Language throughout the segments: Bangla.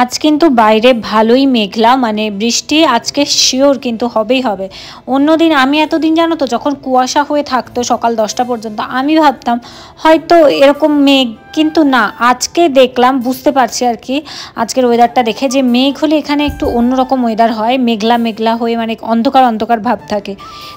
আজ কিন্তু বাইরে ভালোই মেঘলা, মানে বৃষ্টি আজকে শিওর কিন্তু হবেই হবে। অন্যদিন আমি এতদিন জানো তো যখন কুয়াশা হয়ে থাকতো সকাল 10টা পর্যন্ত আমি ভাবতাম হয়তো এরকম মেঘ, কিন্তু না, আজকে দেখলাম, বুঝতে পারছি আর কি আজকের ওয়েদারটা দেখে যে মেঘ হলে এখানে একটু অন্যরকম ওয়েদার হয়, মেঘলা মেঘলা হয়ে মানে অন্ধকার অন্ধকার ভাব থাকে।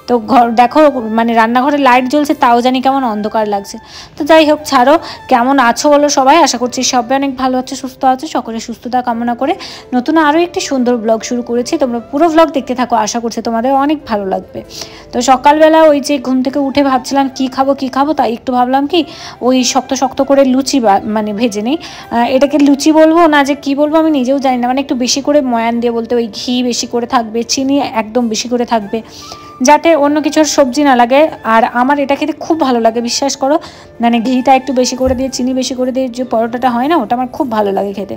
তো দেখো মানে রান্নাঘরে লাইট জ্বলছে তাও জানি কেমন অন্ধকার লাগছে। তো যাই হোক, ছাড়ো, কেমন আছো বলো সবাই? আশা করছি সবাই অনেক ভালো আছে, সুস্থ আছে। সকলে সুস্থতা কামনা করে নতুন আরও একটি সুন্দর ব্লগ শুরু করেছি। তোমরা পুরো ব্লগ দেখতে থাকো, আশা করছি তোমাদের অনেক ভালো লাগবে। তো সকালবেলা ওই যে ঘুম থেকে উঠে ভাবছিলাম কি খাবো, তাই একটু ভাবলাম কি ওই শক্ত শক্ত করে লুচি মানে ভেজে নিই। এটাকে লুচি বলবো না যে কি বলবো আমি নিজেও জানি না, মানে একটু বেশি করে ময়ান দিয়ে, বলতে ওই ঘি বেশি করে থাকবে, চিনি একদম বেশি করে থাকবে, যাতে অন্য কিছুর সবজি না লাগে। আর আমার এটা খেতে খুব ভালো লাগে, বিশ্বাস করো, মানে ঘিটা একটু বেশি করে দিয়ে, চিনি বেশি করে দিয়ে যে পরোটাটা হয় না, ওটা আমার খুব ভালো লাগে খেতে।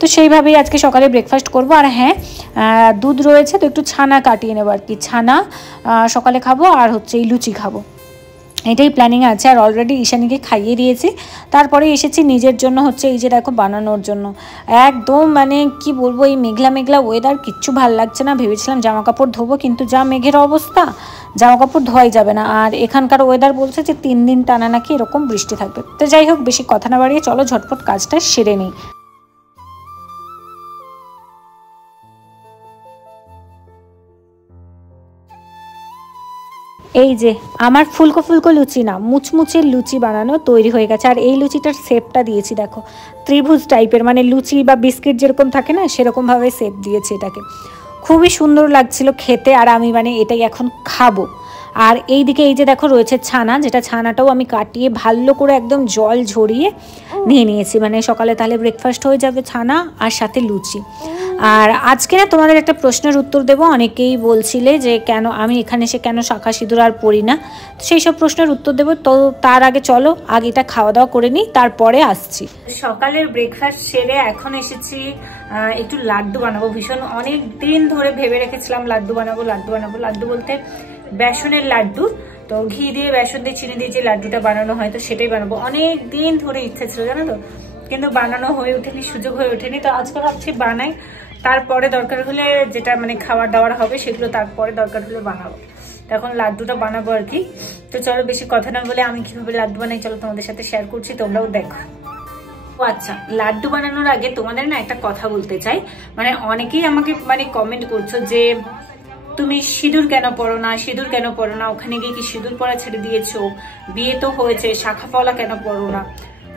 তো সেইভাবেই আজকে সকালে ব্রেকফাস্ট করব। আর হ্যাঁ, দুধ রয়েছে তো একটু ছানা কাটিয়ে নেবো আর কি, ছানা সকালে খাবো আর হচ্ছে এই লুচি খাবো, এটাই প্ল্যানিং আছে। আর অলরেডি ঈশানীকে খাইয়ে দিয়েছি, তারপরে এসেছি নিজের জন্য হচ্ছে এই যে দেখো বানানোর জন্য। একদম মানে কি বলবো, এই মেঘলা মেঘলা ওয়েদার, কিচ্ছু ভাল লাগছে না। ভেবেছিলাম জামা কাপড় ধোবো, কিন্তু যা মেঘের অবস্থা, জামা কাপড় ধোয়াই যাবে না। আর এখানকার ওয়েদার বলছে যে 3 দিন টানা নাকি এরকম বৃষ্টি থাকবে। তো যাই হোক, বেশি কথা না বাড়িয়ে চলো ঝটপট কাজটা সেরে নিই। এই যে আমার ফুলকো ফুলকো লুচি না, মুচমুচের লুচি বানানো তৈরি হয়ে গেছে। আর এই লুচিটার শেপটা দিয়েছি দেখো, ত্রিভুজ টাইপের, মানে লুচি বা বিস্কিট যেরকম থাকে না সেরকমভাবে শেপ দিয়েছি এটাকে। খুবই সুন্দর লাগছিল খেতে, আর আমি মানে এটাই এখন খাবো। আর এই দিকে এই যে দেখো রয়েছে ছানা, যেটা ছানাটাও আমি কাটিয়ে ভালো করে একদম জল ঝরিয়ে নিয়ে নিয়েছি, মানে সকালে তাহলে ব্রেকফাস্ট হয়ে যাবে ছানা আর সাথে লুচি। আর আজকে না তোমাদের একটা প্রশ্নের উত্তর দেবো। অনেকেই বলছিলে যে কেন আমি এখানে এসে কেন শাঁখা সিঁদুর আর পরি না, সেই সব প্রশ্নের উত্তর দেবো। তো তার আগে চলো আগেটা খাওয়া দাওয়া করে নিই, তারপরে আসছি। সকালের ব্রেকফাস্ট সেরে এখন এসেছি একটু লাড্ডু বানাবো। ভীষণ অনেক দিন ধরে ভেবে রেখেছিলাম লাড্ডু বানাবো। লাড্ডু বলতে বেসনের লাড্ডু, তো ঘি দিয়ে বেসন দিয়ে চিনি দিয়ে যে লাড্ডুটা বানানো হয়, তো সেটাই বানাবো। অনেক দিন ধরে ইচ্ছে ছিল জানো তো, কিন্তু বানানো হয়ে ওঠেনি, সুযোগ হয়ে ওঠেনি। তো আজকে ভাবছি বানাই, তারপরে দরকার হলে যেটা মানে খাবার দাবার হবে সেগুলো তারপরে দরকার হলে বানাবো। তো এখন লাড্ডুটা বানাবো আর কি। তো চলো বেশি কথা না বলে আমি কিভাবে লাড্ডু বানাই চলো তোমাদের সাথে শেয়ার করছি, তোমরাও দেখো। আচ্ছা, লাড্ডু বানানোর আগে তোমাদের না একটা কথা বলতে চাই। মানে অনেকেই আমাকে মানে কমেন্ট করছো যে তুমি সিঁদুর কেন পরো না, ওখানে গিয়ে কি সিঁদুর পরা ছেড়ে দিয়েছো, বিয়ে তো হয়েছে, শাখা পলা কেন পরো না।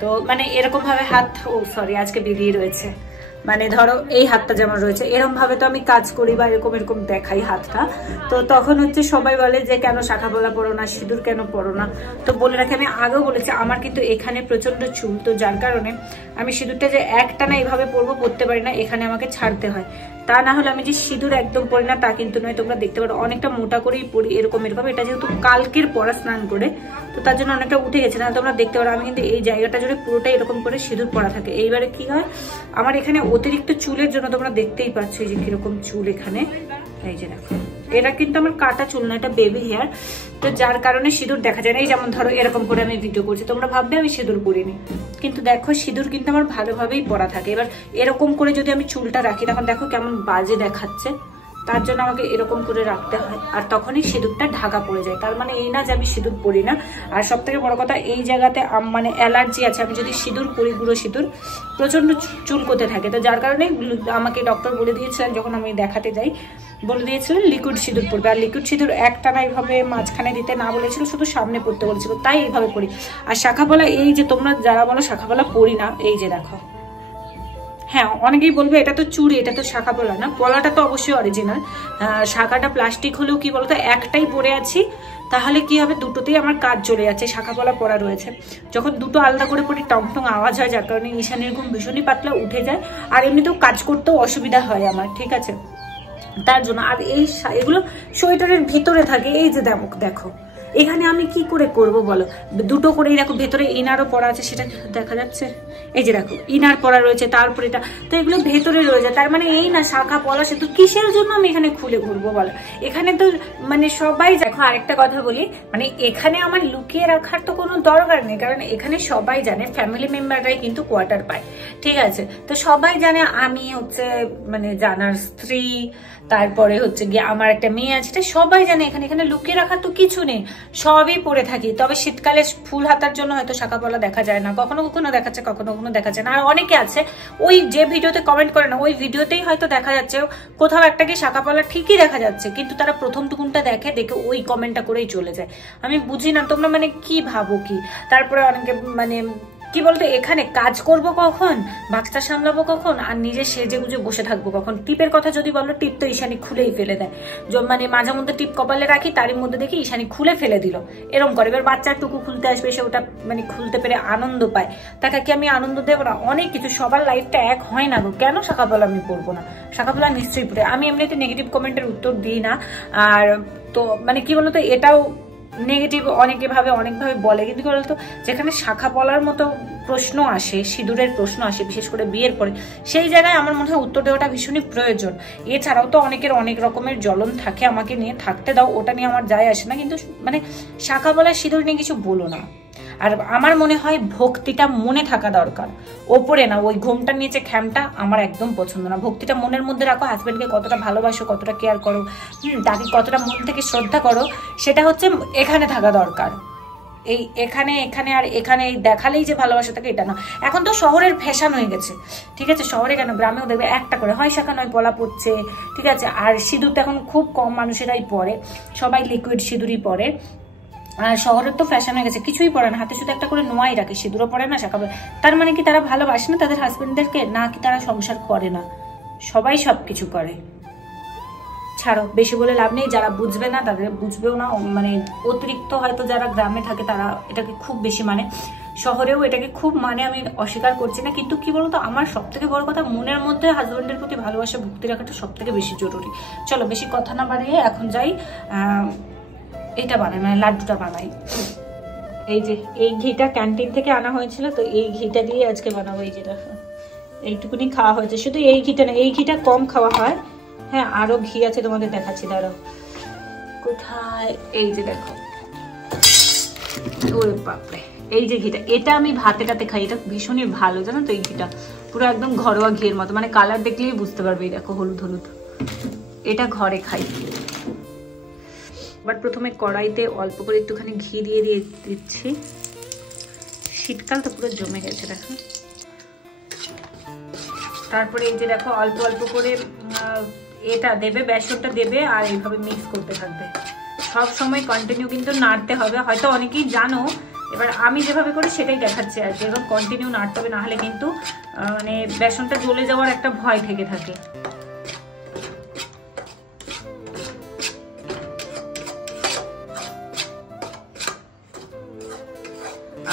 তো মানে এরকম ভাবে হাত, সরি আজকে বেরিয়ে রয়েছে, মানে ধরো এই হাতটা যেমন রয়েছে এরকম ভাবে তো আমি কাজ করি বা এরকম দেখাই হাতটা। তো তখন হচ্ছে সবাই বলে যে কেন শাখা পলা পরো না, সিঁদুর কেন পরো না। তো বলে রাখি, আমি আগেও বলেছি আমার কিন্তু এখানে প্রচন্ড চুল, তো যার কারণে আমি সিঁদুরটা যে একটানা এইভাবে পরতে পারি না, এখানে আমাকে ছাড়তে হয়। তা না হলে আমি যে সিঁদুর একদম পরি না তা কিন্তু নয়, তোমরা দেখতে পারো অনেকটা মোটা করেই পরি এরকম। এটা যেহেতু কালকের পরা স্নান করে, তো তার জন্য অনেকটা উঠে গেছে না, তোমরা দেখতে পারো আমি কিন্তু এই জায়গাটা জুড়ে পুরোটাই এরকম করে সিঁদুর পরা থাকে। এইবারে কি হয়, আমার এখানে অতিরিক্ত চুলের জন্য তোমরা দেখতেই পাচ্ছ এই যে কিরকম চুল এখানে, এই যে দেখো, এটা কিন্তু আমার কাটা চুল না, এটা বেবি হেয়ার। তো যার কারণে সিঁদুর দেখা যায় না। এই যেমন ধরো এরকম করে আমি ভিডিও করছি, তোমরা ভাববে আমি সিঁদুর পরিনি, কিন্তু দেখো সিঁদুর কিন্তু আমার ভালোভাবেই পরা থাকে। এবার এরকম করে যদি আমি চুলটা রাখি তখন দেখো কেমন বাজে দেখাচ্ছে, তার জন্য আমাকে এরকম করে রাখতে হয়, আর তখনই সিঁদুরটা ঢাকা পড়ে যায়। তার মানে এই না যে আমি সিঁদুর পরি না। আর সব থেকে বড় কথা, এই জায়গাতে মানে অ্যালার্জি আছে, আমি যদি সিঁদুর পরি, গুঁড়ো সিঁদুর, প্রচন্ড চুলকোতে থাকে। তো যার কারণে আমাকে ডক্টর বলে দিয়েছিলেন, যখন আমি দেখাতে যাই বলে দিয়েছিলেন লিকুইড সিঁদুর পরবে। আর লিকুইড সিঁদুর একটানা এইভাবে মাঝখানে দিতে না বলেছিল, শুধু সামনে পড়তে বলেছিল, তাই এইভাবে পরি। আর শাখা পলা, এই যে তোমরা যারা বলো শাখা পলা পরি না, এই যে দেখো, হ্যাঁ অনেকেই বলবে এটা তো চুড়ি, এটা তো শাখা পলা না। পলাটা তো অবশ্যই অরিজিনাল, শাখাটা প্লাস্টিক হলেও কি বলতো একটাই পরে আছি, তাহলে কি হবে দুটোতেই আমার কাজ চলে যাচ্ছে। শাখা পলা পরা রয়েছে, যখন দুটো আলাদা করে পড়ি টং টং আওয়াজ হয়, যার কারণে ঈশানীর ঘুম ভীষণই পাতলা উঠে যায়, আর এমনিতেও কাজ করতেও অসুবিধা হয় আমার, ঠিক আছে, তার জন্য। আর এগুলো সোয়েটারের ভিতরে থাকে, এই যে দেখো এখানে আমি কি করে করব বলো? দুটো করে দেখো ভেতরে ইনারও পরা আছে, সেটা দেখা যাচ্ছে, এই যে দেখো ইনার পরা রয়েছে, তারপরে এটা তো এগুলো ভেতরে রয়েছে। তার মানে এই না শাখা পলা সেতু কিসের জন্য আমি এখানে খুলে ঘুরবো বলো? এখানে তো মানে সবাই দেখো। আরেকটা কথা বলি, মানে এখানে আমার লুকিয়ে রাখার তো কোনো দরকার নেই, কারণ এখানে সবাই জানে, ফ্যামিলি মেম্বাররাই কিন্তু কোয়ার্টার পায়, ঠিক আছে? তো সবাই জানে আমি হচ্ছে মানে জানার স্ত্রী, তারপরে হচ্ছে গিয়ে আমার একটা মেয়ে আছে, সবাই জানে। এখানে লুকিয়ে রাখার তো কিছু নেই, সবই পরে থাকি। তবে শীতকালে ফুল হাতার জন্য হয়তো শাখা পলা দেখা যায় না, কখনো কখনো দেখাচ্ছে, কখনো কখনো দেখা যায় না। আর অনেকে আছে ওই যে ভিডিওতে কমেন্ট করে না, ওই ভিডিওতেই হয়তো দেখা যাচ্ছে কোথাও একটা কি শাখা পলা ঠিকই দেখা যাচ্ছে, কিন্তু তারা প্রথম টুকুনটা দেখে ওই কমেন্টটা করেই চলে যায়। আমি বুঝি না তোমরা মানে কি ভাবো কি। তারপরে অনেকে মানে কি বলতো, এখানে কাজ করব কখন, বাচ্চা সামলাবো কখন, আর নিজে সেজে গুজে বসে থাকবো কখন। টিপের কথা যদি বলো, টিপ তো ঈশানী খুলেই ফেলে দেয়, মানে মাঝে মধ্যে টিপ কপালে রাখি, তারই মধ্যে দেখি ঈশানী খুলে ফেলে দিল, এরকম করে। এবার বাচ্চার টুকু খুলতে আসবে, সে ওটা মানে খুলতে পেরে আনন্দ পায়, তাকে কি আমি আনন্দ দেবো না? অনেক কিছু, সবার লাইফটা এক হয় না গো। কেন শাখা পলা আমি পরবো না? শাখা পলা নিশ্চয়ই পরে। আমি এমনিতে নেগেটিভ কমেন্টের উত্তর দিই না। আর তো মানে কি বলতো, এটাও নেগেটিভ অনেকভাবে বলে, কিন্তু কি বলতো, যেখানে শাখা পলার মতো প্রশ্ন আসে, সিঁদুরের প্রশ্ন আসে, বিশেষ করে বিয়ের পরে, সেই জায়গায় আমার মনে হয় উত্তর দেওয়াটা ভীষণই প্রয়োজন। এছাড়াও তো অনেকের অনেক রকমের জ্বলন থাকে, আমাকে নিয়ে থাকতে দাও, ওটা নিয়ে আমার যায় আসে না, কিন্তু মানে শাখা পলার সিঁদুর নিয়ে কিছু বলো না। আর আমার মনে হয় ভক্তিটা মনে থাকা দরকার, ওপরে না। ওই ঘোমটার নিচে খ্যামটা আমার একদম পছন্দ না। ভক্তিটা মনের মধ্যে রাখো, হাজবেন্ডকে কতটা ভালোবাসো, কতটা কেয়ার করো, তাকে কতটা মন থেকে শ্রদ্ধা করো, সেটা হচ্ছে এখানে থাকা দরকার। এই এখানে আর এখানে দেখালেই যে ভালোবাসা থাকে এটা না। এখন তো শহরের ফ্যাশন হয়ে গেছে, ঠিক আছে? শহরে কেন, গ্রামেও দেখবে একটা করে হয় শাখা নয় পলা পড়ছে, ঠিক আছে? আর সিঁদুর তো এখন খুব কম মানুষেরাই পরে, সবাই লিকুইড সিঁদুরই পরে। আর শহরের তো ফ্যাশন হয়ে গেছে, কিছুই পরে না, হাতে শুধু একটা করে নোয়াই রাখে, সিঁদুরও পরে না, শাখা পরে। তার মানে কি তারা ভালোবাসে না তাদের হাজবেন্ডদেরকে, না কি তারা সংসার করে না? সবাই সবকিছু করে। ছাড়ো, বেশি বলে লাভ নেই। যারা বুঝবে না তাদের বুঝবেও না, মানে অতিরিক্ত হয়তো যারা গ্রামে থাকে তারা এটাকে খুব বেশি মানে, শহরেও এটাকে খুব মানে, আমি অস্বীকার করছি না। কিন্তু কি বলতো, আমার সব থেকে বড় কথা, মনের মধ্যে হাজবেন্ডের প্রতি ভালোবাসা ভক্তি রাখাটা সব থেকে বেশি জরুরি। চলো বেশি কথা না বাড়িয়ে এখন যাই এটা বানাই, মানে লাড্ডুটা বানাই। এই যে এই ঘিটা ক্যান্টিন থেকে আনা হয়েছিল, তো এই ঘিটা দিয়ে আজকে বানাবো। এই যে দেখো এইটুকুনি খাওয়া হয়েছে, শুধু এই ঘিটা না, এই ঘিটা কম খাওয়া হয়। হ্যাঁ, আরো ঘি আছে, তোমাদের দেখাচ্ছি, দাঁড়াও কোথায়। এই যে দেখো, ওরে বাপরে, এই যে ঘিটা, এটা আমি ভাতে টাতে খাই, এটা ভীষণই ভালো, জানো তো? এই ঘিটা পুরো একদম ঘরোয়া ঘিয়ের মতো, মানে কালার দেখলেই বুঝতে পারবে। এই দেখো হলুদ হলুদ, এটা ঘরে খাই। বাট প্রথমে কড়াইতে অল্প করে একটুখানি ঘি দিয়ে দিচ্ছি। শীতকাল তো পুরো জমে গেছে দেখো। তারপরে এই যে দেখো অল্প অল্প করে এটা দেবে, বেসনটা দেবে, আর এইভাবে মিক্স করতে থাকবে। সব সময় কন্টিনিউ কিন্তু নাড়তে হবে। হয়তো অনেকেই জানো, এবার আমি যেভাবে করি সেটাই দেখাচ্ছি আর কি। এরকম কন্টিনিউ নাড়তে হবে, নাহলে কিন্তু মানে বেসনটা জ্বলে যাওয়ার একটা ভয় থেকে থাকে।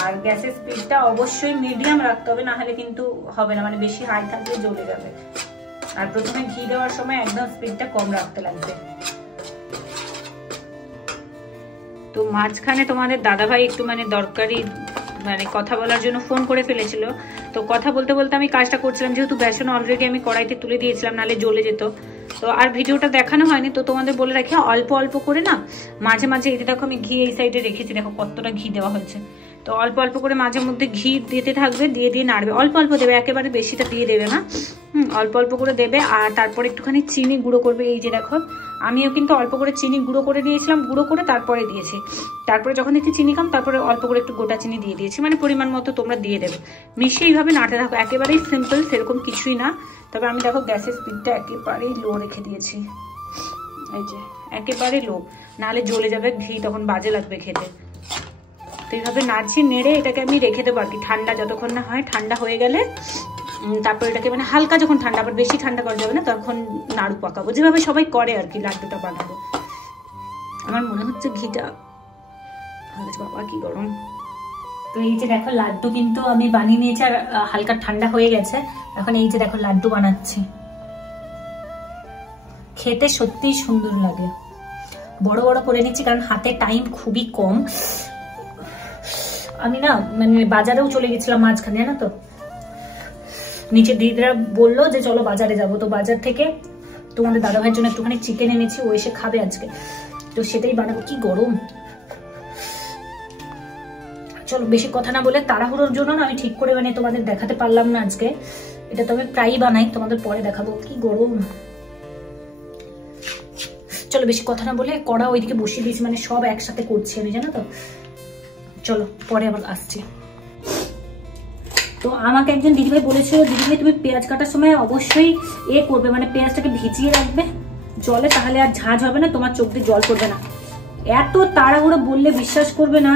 আর গ্যাসের স্পিডটা অবশ্যই মিডিয়াম রাখতে হবে, না হলে কিন্তু হবে না, মানে বেশি হাই থাকলে জ্বলে যাবে। আর প্রথমে ঘি দেওয়ার সময় একদম স্পিডটা কম রাখতে লাগবে। তো মাঝখানে তোমাদের দাদাভাই একটু মানে দরকারি মানে কথা বলার জন্য ফোন করে ফেলেছিল। তো কথা বলতে বলতে আমি কাজটা করছিলাম, যেহেতু বেসন অলরেডি আমি কড়াইতে তুলে দিয়েছিলাম, নাহলে জ্বলে যেত। তো আর ভিডিওটা দেখানো হয়নি, তো তোমাদের বলে রাখি অল্প অল্প করে না মাঝে মাঝে, এই দেখো আমি ঘি এই সাইডে রেখেছি, দেখো কতটা ঘি দেওয়া হয়েছে। তো অল্প অল্প করে মাঝে মধ্যে ঘি দিতে থাকবে, দিয়ে নাড়বে। অল্প অল্প দেবে, একেবারে বেশিটা দিয়ে দেবে না, অল্প অল্প করে দেবে। আর তারপর একটুখানি চিনি গুঁড়ো করবে। এই যে দেখো আমিও কিন্তু অল্প করে চিনি গুঁড়ো করে দিয়েছিলাম, গুঁড়ো করে তারপরে দিয়েছি। তারপরে যখন দেখছি চিনি কম, তারপরে অল্প করে একটু গোটা চিনি দিয়ে দিয়েছি, মানে পরিমাণ মতো তোমরা দিয়ে দেবে। মিশিয়ে এইভাবে নাড়তে থাকো, একেবারেই সিম্পল, সেরকম কিছুই না। তবে আমি দেখো গ্যাসের স্পিডটা একেবারেই লো রেখে দিয়েছি, এই যে একেবারে লো, নাহলে জ্বলে যাবে ঘি, তখন বাজে লাগবে খেতে। তো এইভাবে নাড়ছি, নেড়ে এটাকে আমি রেখে দেবো আর কি, ঠান্ডা যতক্ষণ না হয়। ঠান্ডা হয়ে গেলে তারপর এটাকে মানে হালকা যখন ঠান্ডা, আবার বেশি ঠান্ডা করা যাবে না, তখন নাড়ু পাকাবো, যেভাবে সবাই করে আর কি লাড্ডুটা বানাবো। আমার মনে হচ্ছে ঘিটা বাবা কি গরম। তো এই যে দেখো লাড্ডু কিন্তু আমি বানিয়ে নিয়েছি, আর হালকা ঠান্ডা হয়ে গেছে। এখন এই যে দেখো লাড্ডু বানাচ্ছি, খেতে সত্যিই সুন্দর লাগে। বড় বড় করে নিচ্ছি কারণ হাতে টাইম খুবই কম। আমি না মানে বাজারেও চলে গেছিলাম মাঝখানে, জানো তো, নিচে দিদিরা বললো যে চলো বাজারে যাবো, তো বাজার থেকে তোমাদের দাদা ভাইয়ের জন্য একটুখানি চিকেন এনেছি, ও এসে খাবে আজকে, তো সেটাই বানাবো। কি গরম। চলো বেশি কথা না বলে, তাড়াহুড়োর জন্য না আমি ঠিক করে মানে তোমাদের দেখাতে পারলাম না আজকে, এটা তো আমি প্রায়ই বানাই, তোমাদের পরে দেখাবো। কি গরম। চলো বেশি কথা না বলে কড়া ওইদিকে বসিয়ে দিয়েছি, মানে সব একসাথে করছি আমি, জানো তো। চলো পরে আবার আসছি। তো আমাকে একজন দিদিভাই বলেছিল, দিদিভাই তুমি পেঁয়াজ কাটার সময় অবশ্যই করবে, মানে পেঁয়াজটাকে ভিজিয়ে রাখবে জলে, তাহলে আর ঝাঁঝ হবে না, তোমার চোখ দিয়ে জল পড়বে না। এত তাড়াহুড়ো বললে বিশ্বাস করবে না,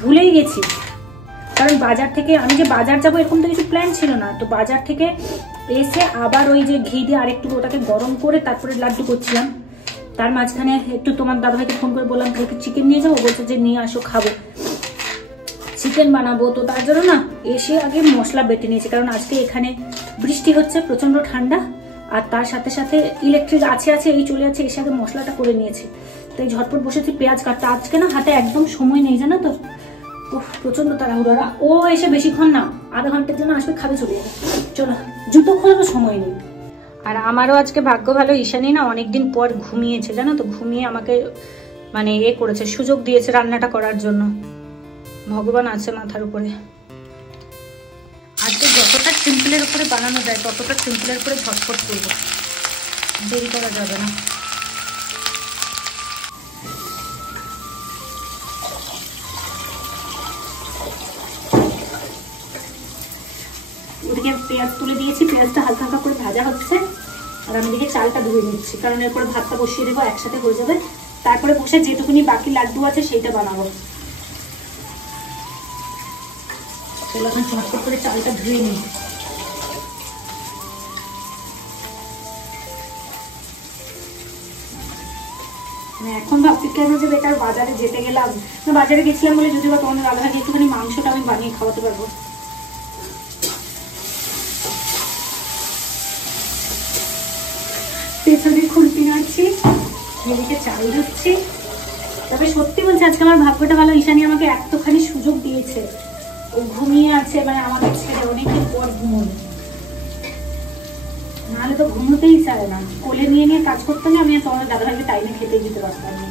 ভুলেই গেছি। কারণ বাজার থেকে, আমি যে বাজার যাবো এরকম তো কিছু প্ল্যান ছিল না, তো বাজার থেকে এসে আবার ওই যে ঘি দিয়ে আরেকটু ওটাকে গরম করে তারপরে লাড্ডু করছিলাম। তার মাঝখানে একটু তোমার দাদাভাইকে ফোন করে বললাম একটু চিকেন নিয়ে যাবো, বলছে যে নিয়ে আসো খাবো, চিকেন বানাবো। তো তার জন্য না এসে আগে মশলা বেটে নিয়েছি, কারণ আজকে এখানে বৃষ্টি হচ্ছে, প্রচন্ড ঠান্ডা, আর তার সাথে সাথে ইলেকট্রিক আছে এই চলে যাচ্ছে, এসে আগে মশলাটা করে নিয়েছি। তাই ঝটপট বসেছি পেঁয়াজ কাটতে। আজকে না হাতে একদম সময় নেই, জানো তো, প্রচন্ড তাড়াহুড়া। ও এসে বেশিক্ষণ না, আধা ঘন্টার জন্য আসবে, খাবে, চলে যাবে। চলো জুতো খোলারও সময় নেই। আর আমারও আজকে ভাগ্য ভালো, ঈশানী না অনেকদিন পর ঘুমিয়েছে, জানো তো, ঘুমিয়ে আমাকে মানে করেছে, সুযোগ দিয়েছে রান্নাটা করার জন্য। ভগবান আছে মাথার উপরে। আজকে যতটা সিম্পলের উপরে বানানো যায় ততটা সিম্পলের উপরে ঝটপট করবো, দেরি করা যাবে না। ওদিকে পেঁয়াজ তুলে দিয়েছি, পেঁয়াজটা হালকা হালকা করে ভাজা হচ্ছে, আর আমি দিকে চালটা ধুয়ে নিচ্ছি, কারণ এরপরে ভাতটা বসিয়ে দেবো, একসাথে হয়ে যাবে। তারপরে বসে যেটুকুনি বাকি লাড্ডু আছে সেইটা বানাবো। চলো এখন ঝটপট করে চালটা ধুয়ে নিই। এখন ভাবছি কেন যে বেকার বাজারে যেতে গেলাম, বাজারে গেছিলাম বলে যদি বা তোমাদের দাদা ভাইকে একটুখানি মাংসটা আমি বানিয়ে খাওয়াতে পারবো। পেছনে খুন্তি নাড়ছি, এদিকে চাল ধুচ্ছি। তবে সত্যি বলছি আজকে আমার ভাগ্যটা ভালো, ঈশানী আমাকে এতখানি সুযোগ দিয়েছে। ও ঘুমিয়ে আছে, মানে আমাকে ছেড়ে অনেকদিন পর ঘুমোবে, নাহলে তো ঘুমোতেই চায় না। কোলে নিয়ে নিয়ে কাজ করতে হলে আমি আর তোমাদের দাদা ভাইকে টাইমে খেতে দিতে পারতাম না।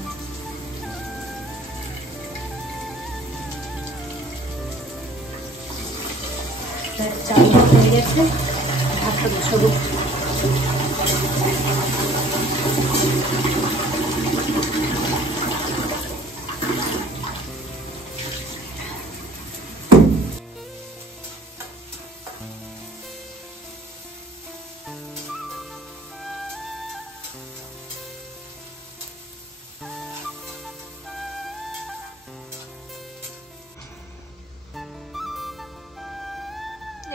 চাল হয়ে গেছে, ভাতটা বসাবো।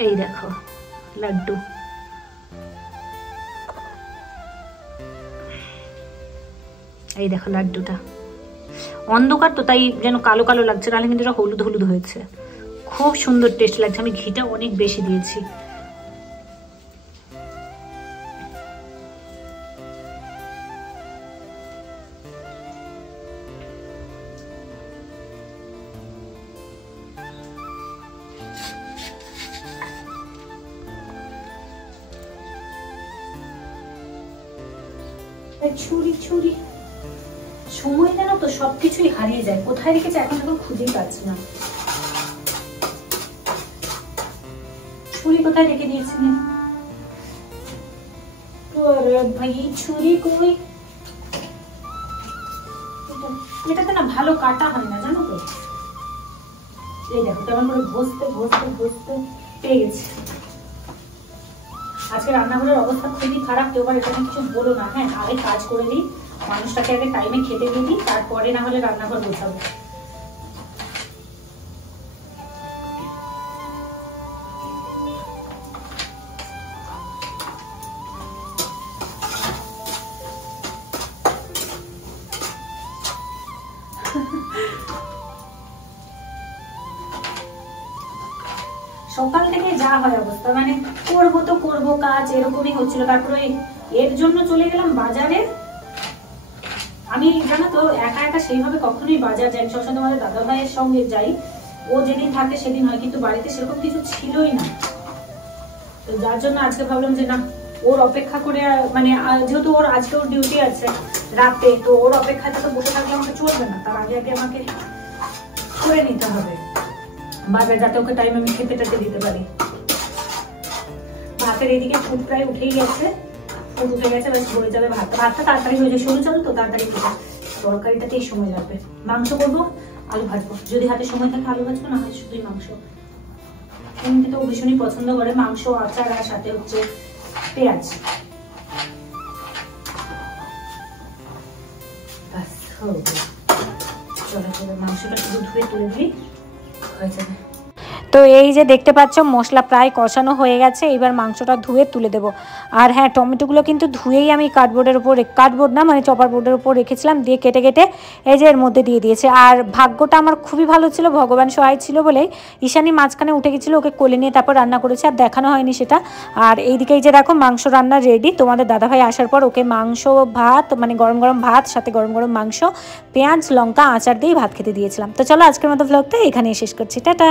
এই দেখো লাড্ডু, এই দেখো লাড্ডুটা অন্ধকার তো তাই যেন কালো কালো লাগছে, নাহলে কিন্তু এটা হলুদ হলুদ হয়েছে, খুব সুন্দর টেস্ট লাগছে। আমি ঘিটা অনেক বেশি দিয়েছি। ছুরি ছুরি সময় জানো তো সবকিছুই হারিয়ে যায়, কোথায় রেখেছে এখন খুঁজেই পাচ্ছি না। ছুরি কোথায় রেখে দিয়েছিলেন? ভাই ছুরি কই? এটাতে না ভালো কাটা হয় না, জানো তো। এই দেখো কেমন করে ঘষতে ঘষতে ঘষতে পেয়ে গেছি। আজকে রান্নাঘরের অবস্থা খুবই খারাপ, কেউ আবার এখানে কিছু বলো না। হ্যাঁ, আগে কাজ করে দিই, মানুষটাকে আগে টাইমে খেতে দিয়ে দিই, তারপরে না হলে রান্নাঘর গোছাবো। সকাল থেকে যা হয় অবস্থা, মানে করবো তো করবো কাজ, এরকমই হচ্ছিল। তারপরে এর জন্য চলে গেলাম বাজারে, আমি জানো তো একা একা সেইভাবে কখনোই বাজার যাই, সবসময় তোমাদের দাদা ভাইয়ের সঙ্গে যাই। ও যেদিন থাকে সেদিন হয়, কিন্তু বাড়িতে সেরকম কিছু ছিলই না। তো যার জন্য আজকে ভাবলাম যে না, ওর অপেক্ষা করে, মানে যেহেতু ওর আজকে ওর ডিউটি আছে রাতে, তো ওর অপেক্ষাতে তো বসে থাকলে আমাকে চলবে না, তার আগে আগে আমাকে করে নিতে হবে বাজার, যাতে ওকে টাইম আমি খেতে টেতে দিতে পারি। ভাতের এদিকে ফুট প্রায় উঠেই গেছে, ফুট উঠে গেছে, বেশ হয়ে যাবে। ভাতটা তাড়াতাড়ি হয়ে যায়, সরু চাল তো তাড়াতাড়ি হয়ে, তরকারিটাতেই সময় লাগবে। মাংস করবো, আলু ভাজবো, যদি হাতে সময় থাকে আলু ভাজবো, না হয় শুধুই মাংস। এমনিতে তো ভীষণই পছন্দ করে মাংস, আচার, আর সাথে হচ্ছে পেঁয়াজ। ব্যাস হয়ে গেল। চলো চলো, মাংসটা শুধু ধুয়ে তুলে দিই, হয়ে যাবে। তো এই যে দেখতে পাচ্ছ মশলা প্রায় কষানো হয়ে গেছে, এবার মাংসটা ধুয়ে তুলে দেবো। আর হ্যাঁ, টমেটোগুলো কিন্তু ধুয়েই আমি কার্ডবোর্ডের উপর, কার্ডবোর্ড না মানে চপার বোর্ডের উপর রেখেছিলাম, দিয়ে কেটে কেটে এই যে এর মধ্যে দিয়ে দিয়েছে। আর ভাগ্যটা আমার খুবই ভালো ছিল, ভগবান সহায় ছিল বলেই ঈশানী মাঝখানে উঠে গেছিলো, ওকে কোলে নিয়ে তারপর রান্না করেছে, আর দেখানো হয়নি সেটা। আর এইদিকে এই যে দেখো মাংস রান্না রেডি। তোমাদের দাদাভাই আসার পর ওকে মাংস ভাত, মানে গরম গরম ভাত সাথে গরম গরম মাংস, পেঁয়াজ লঙ্কা আচার দিয়েই ভাত খেতে দিয়েছিলাম। তো চলো আজকের মতো ব্লগটা এখানেই শেষ করছি, টাটা।